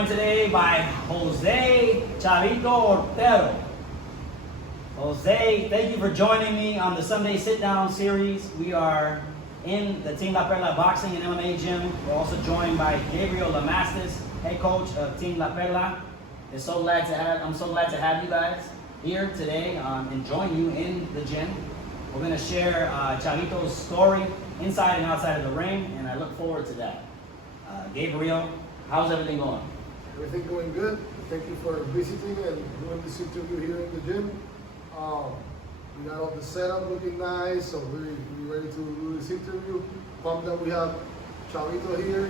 joined today by Jose Chavito Ortero. Jose, thank you for joining me on the Sunday Sit Down series. We are in the Team La Perla Boxing and MMA gym. We're also joined by Gabriel Lamastis, head coach of Team La Perla. I'm so glad to have you guys here today and join you in the gym. We're going to share Chavito's story inside and outside of the ring, and I look forward to that. Gabriel, how's everything going? Everything going good. Thank you for visiting and doing this interview here in the gym. We got all the setup looking nice, so we're ready to do this interview. Pumped that we have Chavito here.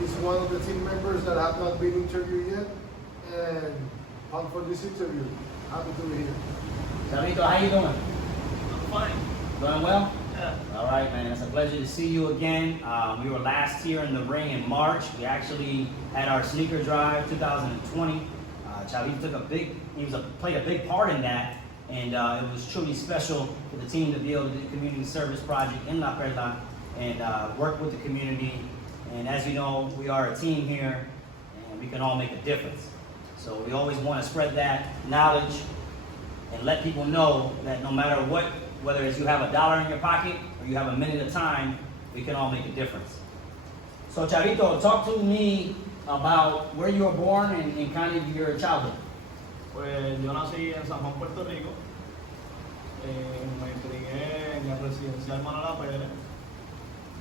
He's one of the team members that have not been interviewed yet, and pumped for this interview. Happy to be here. Chavito, how you doing? I'm fine. Doing well? Yeah. All right, man. It's a pleasure to see you again. We were last here in the ring in March. We actually had our sneaker drive 2020. Chavito played a big part in that, and it was truly special for the team to be able to do the community service project in La Perla and work with the community. And as you know, we are a team here, and we can all make a difference. So we always want to spread that knowledge and let people know that no matter what, whether it's you have $1 in your pocket or you have a minute of time, we can all make a difference. So Chavito, talk to me about where you were born and kind of your childhood. Pues yo nací en San Juan, Puerto Rico. Me crié en el residencial Manuela Pérez.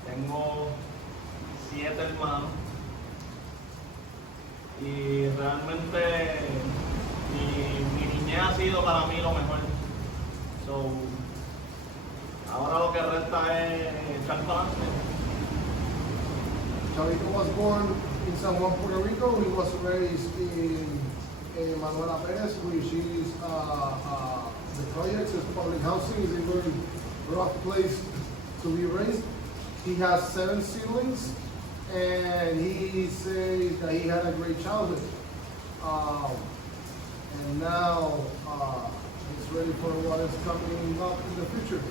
Tengo 7 hermanos. Y realmente mi niñez ha sido para mí lo mejor. So, ahora lo que resta es echar para adelante. Chavito was born in San Juan, Puerto Rico. He was raised in Manuela Perez, which is the project is public housing. Is a very rough place to be raised. He has 7 siblings, and he says that he had a great childhood. And now he's ready for what is coming up in the future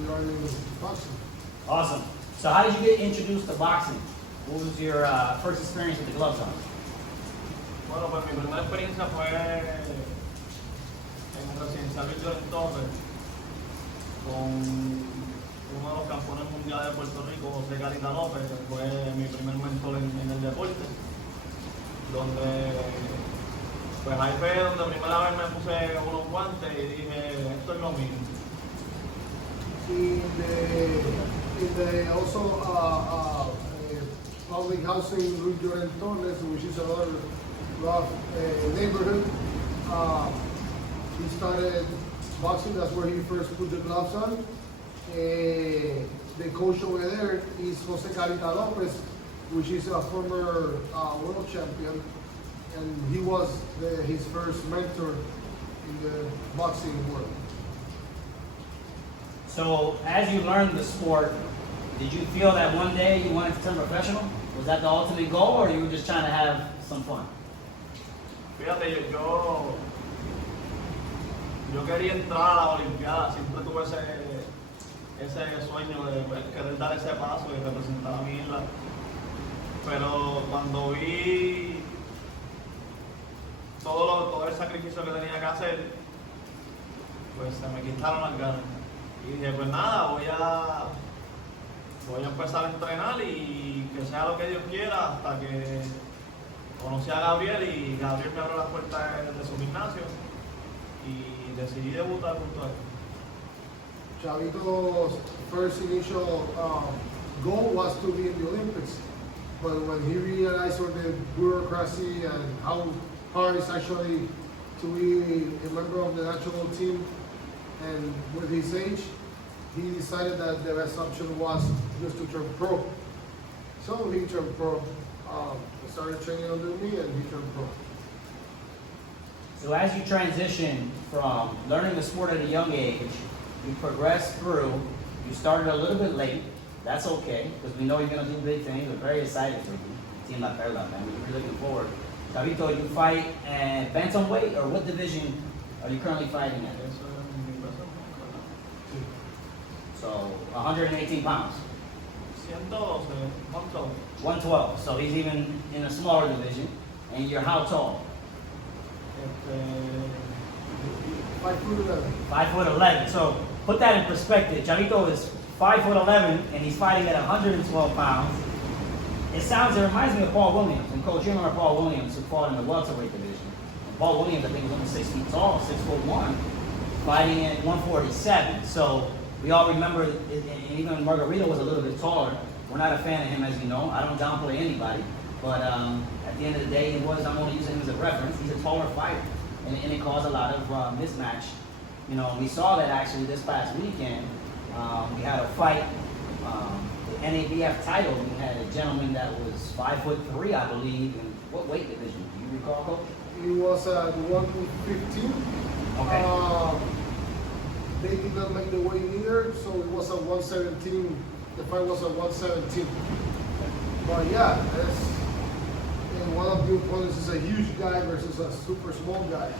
regarding boxing. Awesome. So how did you get introduced to boxing? What was your first experience with the gloves on? Bueno, pues mi primera experiencia fue en el residencial Torres con uno de los campeones mundiales de Puerto Rico, José Carita López, que fue mi primer mentor en el deporte, donde pues ahí fue donde primera vez me puse unos guantes y dije, esto es lo mío. In the also public housing Luis Llorens Torres, which is another rough neighborhood. He started boxing. That's where he first put the gloves on. The coach over there is Jose Carita Lopez, which is a former world champion, and he was his first mentor in the boxing world. So as you learned the sport, did you feel that one day you wanted to turn professional? Was that the ultimate goal, or you were just trying to have some fun? Fíjate, yo quería entrar a la Olimpiada, siempre tuve ese sueño de querer dar ese paso y representar a mi isla. Pero cuando vi todo el sacrificio que tenía que hacer, pues se me quitaron las ganas. Y dije, pues nada, voy a empezar a entrenar y que sea lo que Dios quiera, hasta que conocí a Gabriel y Gabriel me abrió las puertas de su gimnasio y decidí debutar junto a él. Chavito's first initial goal was to be in the Olympics, but when he realized all the bureaucracy and how hard it's actually to be a member of the national team, and with his age, he decided that the best option was just to turn pro. So he turned pro. Started training under me, and he turned pro. So as you transition from learning the sport at a young age, you progressed through, you started a little bit late. That's okay, because we know you're going to do big things. We're very excited for you. Team La Perla, man. We're really looking forward. Chavito, you fight at bantamweight, or what division are you currently fighting at? So 118 pounds. 112, 112. 112. So he's even in a smaller division. And you're how tall? Este, 5'11". 5'11". So put that in perspective. Chavito is 5'11", and he's fighting at 112 pounds. It reminds me of Paul Williams. And Coach, you remember Paul Williams, who fought in the welterweight division. And Paul Williams, I think, was only 6 feet tall, 6'1", fighting at 147. So we all remember, and even Margarito was a little bit taller. We're not a fan of him, as you know. I don't downplay anybody. But at the end of the day, I'm only using him as a reference. He's a taller fighter. And it caused a lot of mismatch. You know, we saw that actually this past weekend. We had a fight, the NABF title. We had a gentleman that was 5'3", I believe. In what weight division? Do you recall, Coach? He was at 115. Okay. They did not make the weight either, so it was at 117. The fight was at 117. But yeah, and one of the opponents is a huge guy versus a super small guy.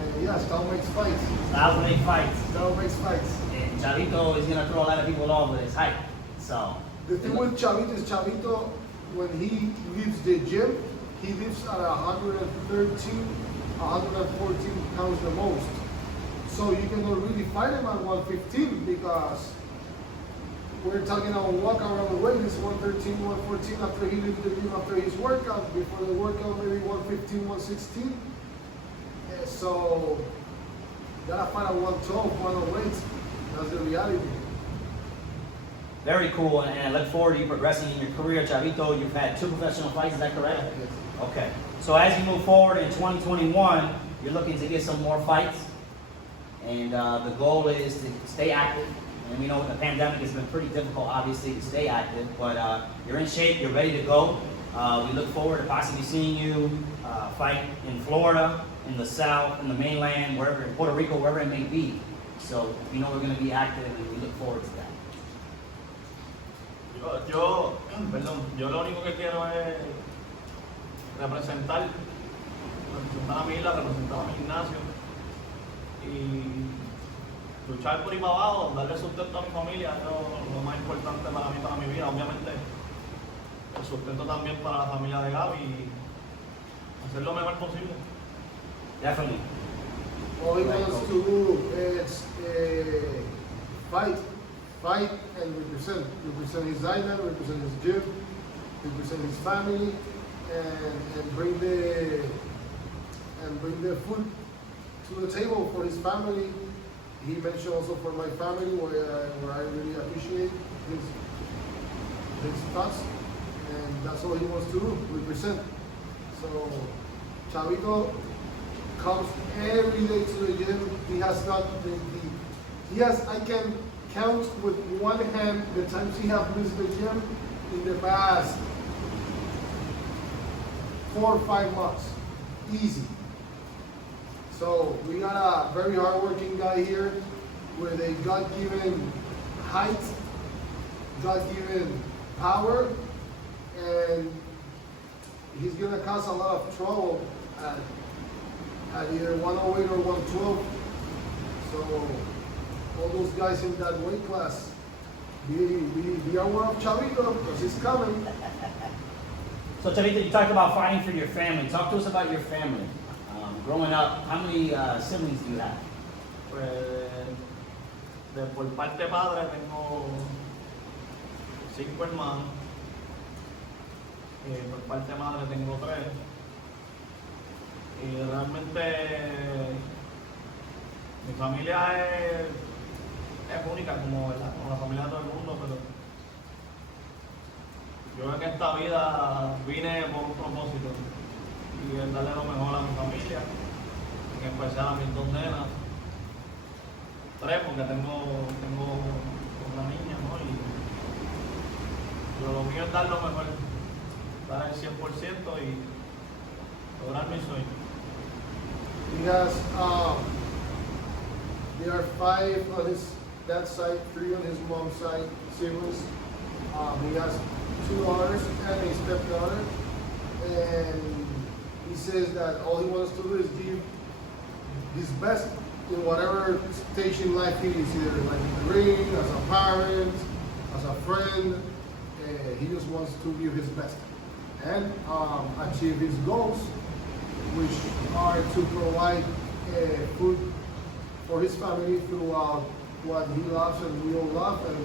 And yeah, style makes fights. Styles make fights. Style makes fights. And Chavito is going to throw a lot of people off with his height. So The thing with Chavito is Chavito, when he leaves the gym, he leaves at 113, 114 pounds the most. So you cannot really fight him at 115 because we're talking about walk around the weight, it's 113, 114 after he leaves the gym after his workout. Before the workout, maybe 115, 116. And so, gotta fight at 112, 108. That's the reality. very cool, and I look forward to you progressing in your career. Chavito, you've had 2 professional fights, is that correct? Yes. Okay. So as you move forward in 2021, you're looking to get some more fights, and the goal is to stay active. And we know with the pandemic, it's been pretty difficult, obviously, to stay active, but you're in shape, you're ready to go. We look forward to possibly seeing you fight in Florida, in the South, in the mainland, wherever, in Puerto Rico, wherever it may be. So you know we're going to be active, and we look forward to that. Yo lo único que quiero es representar a mi isla, representar a mi gimnasio y luchar por ahí para abajo, darle sustento a mi familia, es lo más importante para mí, para mi vida. Obviamente, el sustento también para la familia de Gaby y hacer lo mejor posible. Definitely. All he wants to do is fight and represent his island, represent his gym, represent his family, and bring the food to the table for his family. He mentioned also for my family, where I really appreciate his thoughts, and that's all he wants to do, represent. So Chavito comes every day to the gym. He has not I can count with one hand the times he has missed the gym in the past 4 or 5 months. Easy. So we got a very hardworking guy here with a God-given height, God-given power, and he's gonna cause a lot of trouble at either 108 or 112. So all those guys in that weight class, be aware of Chavito because he's coming. So Chavito, you talked about fighting for your family. Talk to us about your family. Growing up, how many siblings do you have? Pues, por parte de padre tengo 5 hermanos, por parte de madre tengo 3. Y realmente mi familia es única, como la familia de todo el mundo, pero yo en esta vida vine por un propósito y es darle lo mejor a mi familia, en especial a mis 2 nenas, 3 porque tengo una niña, ¿no? Y lo mío es dar lo mejor, dar el 100% y lograr mi sueño. He has, there are 5 on his dad's side, 3 on his mom's side, siblings. He has 2 daughters and a stepdaughter. And he says that all he wants to do is give his best in whatever stage in life he is, either like in the ring, as a parent, as a friend, He just wants to give his best and achieve his goals, which are to provide food for his family throughout what he loves and we all love, and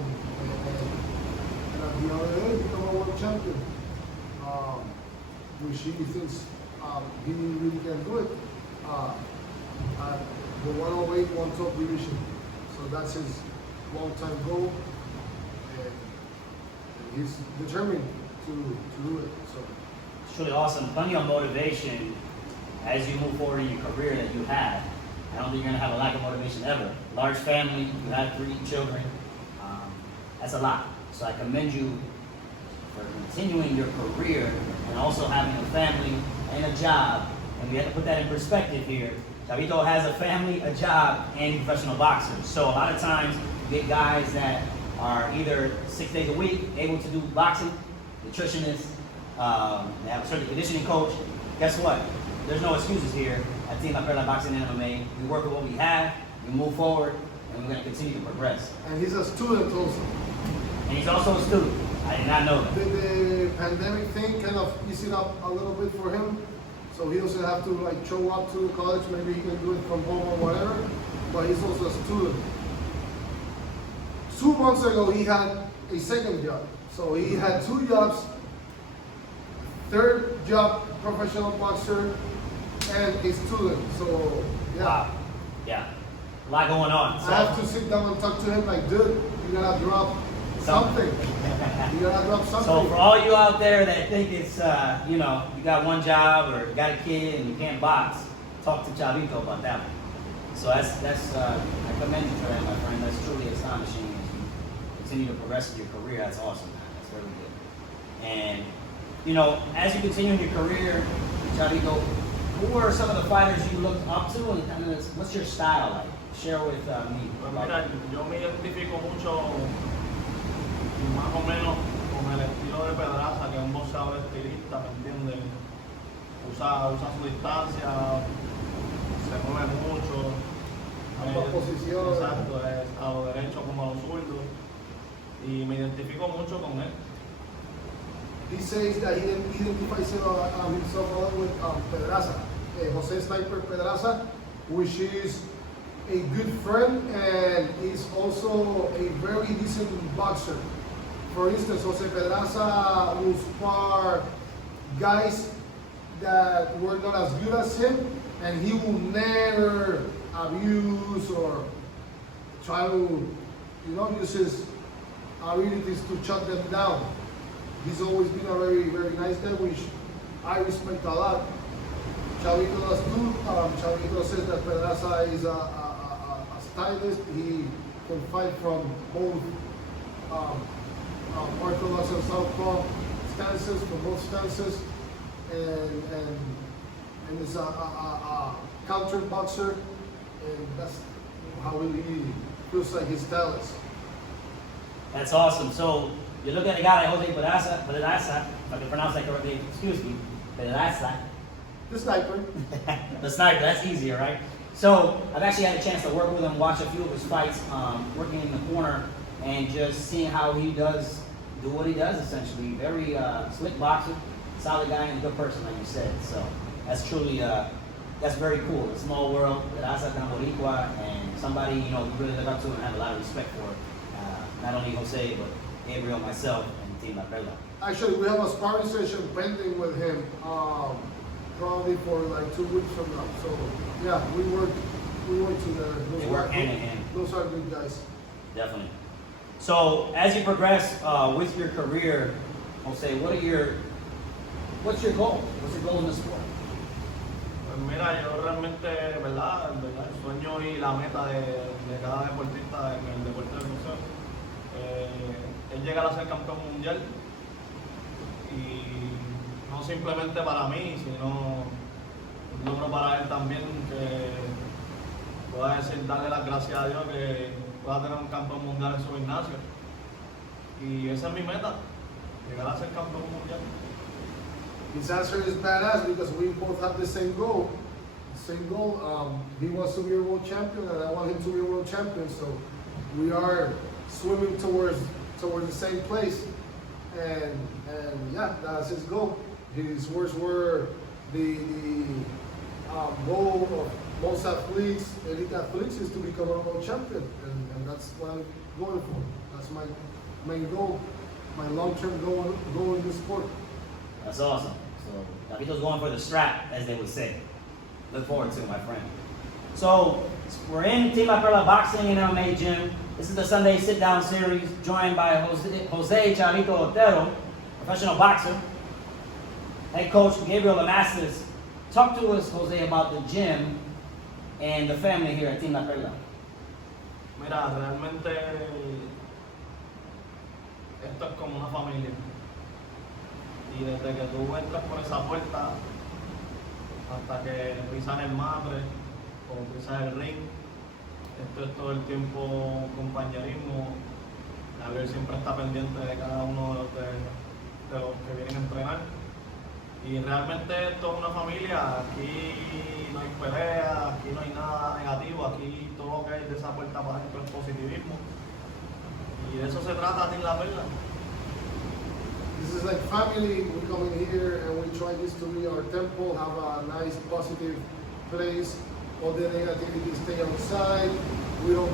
at the end of the day, become a world champion, which he thinks he really can do it at the 108 one top division. So that's his long-time goal, and he's determined to do it. So It's really awesome. Plenty of motivation as you move forward in your career that you have. I don't think you're going to have a lack of motivation ever. Large family, you have 3 children. That's a lot. So I commend you for continuing your career and also having a family and a job. And we have to put that in perspective here. Chavito has a family, a job, and he's a professional boxer. So a lot of times you get guys that are either 6 days a week able to do boxing, nutritionists, they have a certain conditioning coach. Guess what? There's no excuses here at Team Perla Boxing and MMA. We work with what we have, we move forward, and we're going to continue to progress. and he's a student also. And he's also a student. I did not know that. The pandemic thing kind of eased it up a little bit for him, so he doesn't have to like show up to college. Maybe he can do it from home or whatever. But he's also a student. 2 months ago, he had a second job, so he had 2 jobs. Third job, professional boxer, and a student. So yeah, Wow. Yeah. A lot going on. I have to sit down and talk to him like, dude, you gotta drop something. You gotta drop something. So for all you out there that think it's, you got one job or got a kid and you can't box, talk to Chavito about that one. So that's I commend you for that, my friend. That's truly astonishing. As you continue to progress in your career, that's awesome, man. That's very good. And, as you continue in your career, Chavito, who are some of the fighters you looked up to and kind of what's your style like? Share with me. Pues mira, yo me identifico mucho más o menos con el estilo de Pedraza, que es un boxeador estilista, ¿me entiendes? Usa su distancia, se mueve mucho. Ambas posiciones. Exacto, es a lo derecho como a lo zurdo. Y me identifico mucho con él. He says that he identifies himself a lot with Pedraza, Jose Sniper Pedraza, which is a good friend and is also a very decent boxer. For instance, Jose Pedraza will spar guys that were not as good as him, and he will never abuse or try to, use his abilities to shut them down. He's always been a very, very nice guy, which I respect a lot. Chavito does too. Chavito says that Pedraza is a stylist. He can fight from both orthodox and southpaw stances, from both stances, and is a counter boxer, and that's how he feels like his style is. That's awesome. So you look at a guy like Jose Pedraza, if I can pronounce that correctly, excuse me, Pedraza. The sniper. The sniper, that's easier, right? So I've actually had a chance to work with him, watch a few of his fights, working in the corner, and just seeing how he does do what he does essentially. Very slick boxer, solid guy, and a good person, like you said. So that's truly, that's very cool. It's a small world, Pedraza Boricua, and somebody, we really look up to and have a lot of respect for. Not only Jose, but Gabriel, myself, and Team La Perla. Actually, we have a sparring session pending with him, probably for like 2 weeks from now. So yeah, we work together. They work hand in hand. Those are good guys. Definitely. So as you progress with your career, Jose, what's your goal? What's your goal in the sport? Pues mira, yo realmente, ¿verdad? El sueño y la meta de cada deportista en el deporte del boxeo es llegar a ser campeón mundial, y no simplemente para mí, sino un logro para él también, que pueda decir, darle las gracias a Dios que pueda tener un campeón mundial en su gimnasio. Y esa es mi meta, llegar a ser campeón mundial. His answer is badass because we both have the same goal. He wants to be a world champion, and I want him to be a world champion. So we are swimming towards the same place. and yeah, that's his goal. His words were the goal of most athletes, elite athletes, is to become a world champion, and that's what I'm going for. That's my main goal, my long-term goal in this sport. That's awesome. So Chavito's going for the strap, as they would say. Look forward to it, my friend. So we're in Team Perla Boxing and MMA gym. This is the Sunday sit-down series, joined by Jose Chavito Otero, professional boxer, head coach Gabriel Lamastas. Talk to us, Jose, about the gym and the family here at Team Perla. Mira, realmente esto es como una familia. Y desde que tú entras por esa puerta hasta que pisas el matre o pisas el ring, esto es todo el tiempo compañerismo. Gabriel siempre está pendiente de cada uno de los que vienen a entrenar. Y realmente esto es una familia. Aquí no hay pelea, aquí no hay nada negativo, aquí todo lo que hay de esa puerta para adentro es positivismo. Y de eso se trata Team La Perla. This is like family. We come in here and we try this to be our temple, have a nice positive place. All the negativity stay outside. We don't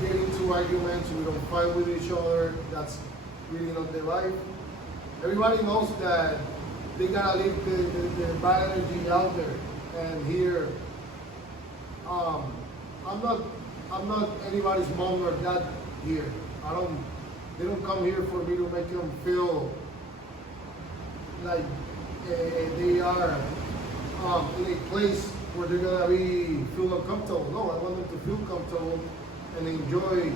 get into arguments, we don't fight with each other. That's really not the life. Everybody knows that they gotta leave the bad energy out there. And here, I'm not anybody's mom or dad here. They don't come here for me to make them feel like they are in a place where they're gonna feel uncomfortable. No, I want them to feel comfortable and enjoy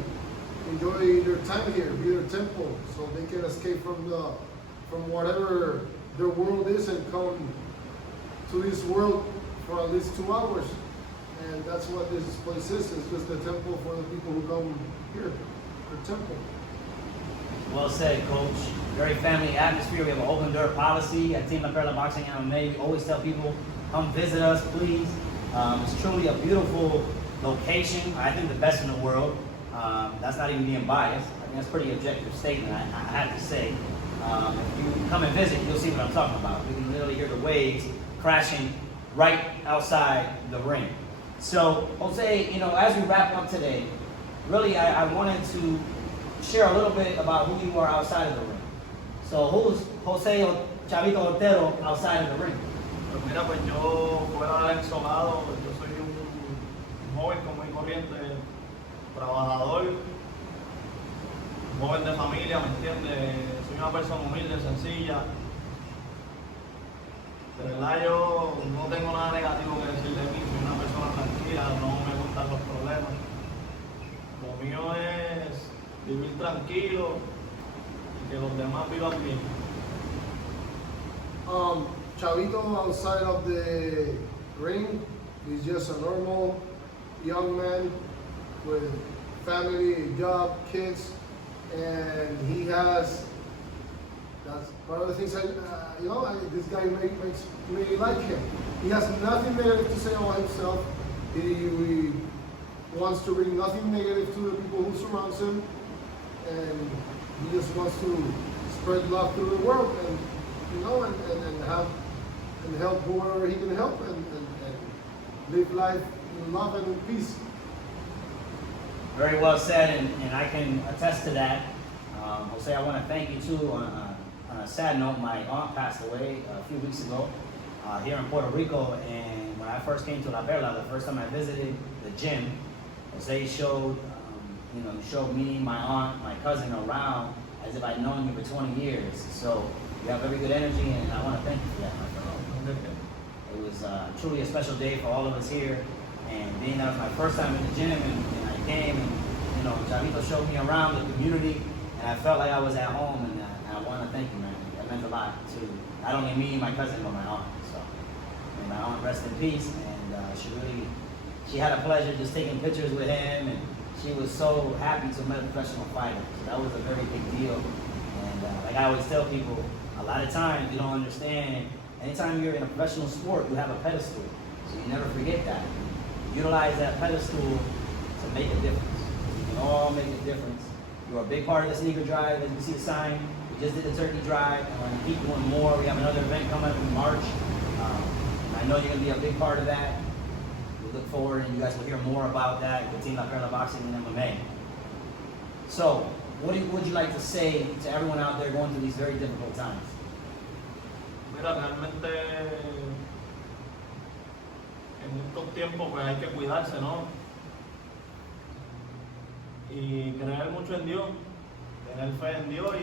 their time here, be their temple, so they can escape from whatever their world is and come to this world for at least 2 hours. And that's what this place is. It's just a temple for the people who come here, their temple. Well said, Coach. Very family atmosphere. We have an open door policy at Team Perla Boxing and MMA. We always tell people, come visit us, please. It's truly a beautiful location. I think the best in the world. That's not even being biased. I think that's a pretty objective statement, I have to say. If you come and visit, you'll see what I'm talking about. We can literally hear the waves crashing right outside the ring. So, Jose, as we wrap up today, really I wanted to share a little bit about who you are outside of the ring. So, who's Jose Chavito Otero outside of the ring? Pues mira, pues yo fuera del ensolado, yo soy un joven común y corriente, trabajador, joven de familia, ¿me entiendes? Soy una persona humilde, sencilla. De verdad yo no tengo nada negativo que decir de mí, soy una persona tranquila, no me gustan los problemas. Lo mío es vivir tranquilo y que los demás vivan bien. Chavito outside of the ring is just a normal young man with family, job, kids, and he has. That's one of the things this guy makes me like him. He has nothing negative to say about himself. He wants to bring nothing negative to the people who surrounds him, and he just wants to spread love through the world, and help whoever he can help, and live life in love and in peace. Very well said, and I can attest to that. Jose, I want to thank you too. On a sad note, my aunt passed away a few weeks ago here in Puerto Rico, and when I first came to La Perla, the first time I visited the gym, Jose showed me, my aunt, my cousin around as if I'd known you for 20 years. So you have very good energy, and I want to thank you for that, my friend. It was truly a special day for all of us here, and being that was my first time in the gym, and I came, and Chavito showed me around the community, and I felt like I was at home, and I want to thank you, man. That meant a lot to not only me, my cousin, but my aunt. So, may my aunt rest in peace, and she had a pleasure just taking pictures with him, and she was so happy to meet a professional fighter. So that was a very big deal, and like I always tell people, a lot of times you don't understand. Anytime you're in a professional sport, you have a pedestal, so you never forget that. Utilize that pedestal to make a difference. We can all make a difference You're a big part of the sneaker drive. As you can see the sign, we just did the turkey drive, and we're going to keep doing more. We have another event coming up in March. And I know you're going to be a big part of that. We look forward, and you guys will hear more about that with Team La Perla Boxing and MMA. So, what would you like to say to everyone out there going through these very difficult times? Mira, realmente en estos tiempos pues hay que cuidarse, ¿no? Y creer mucho en Dios, tener fe en Dios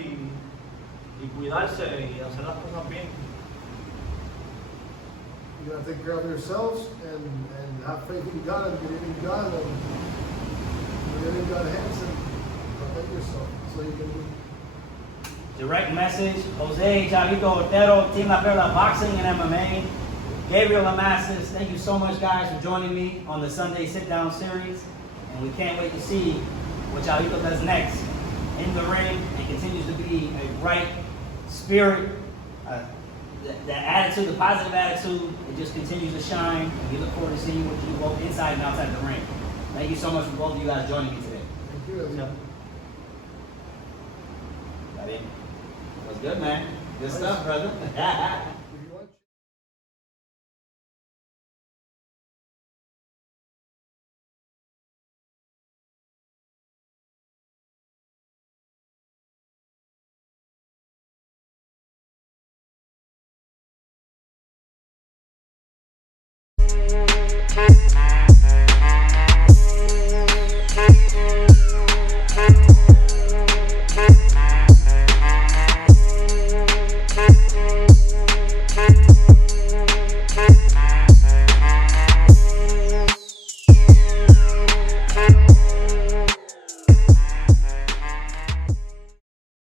y cuidarse y hacer las cosas bien. You gotta take care of yourselves and have faith in God and believe in God and believe in God's hands and protect yourself so you can win. Direct message, Jose, Chavito, Otero, Team La Perla Boxing and MMA. Gabriel Lamassis, thank you so much guys for joining me on the Sunday Sit Down Series. And we can't wait to see what Chavito does next in the ring and continues to be a right spirit. The attitude, the positive attitude, it just continues to shine. And we look forward to seeing what you do both inside and outside the ring. Thank you so much for both of you guys joining me today. Thank you. Yeah. Got it? That was good, man. Good stuff, brother.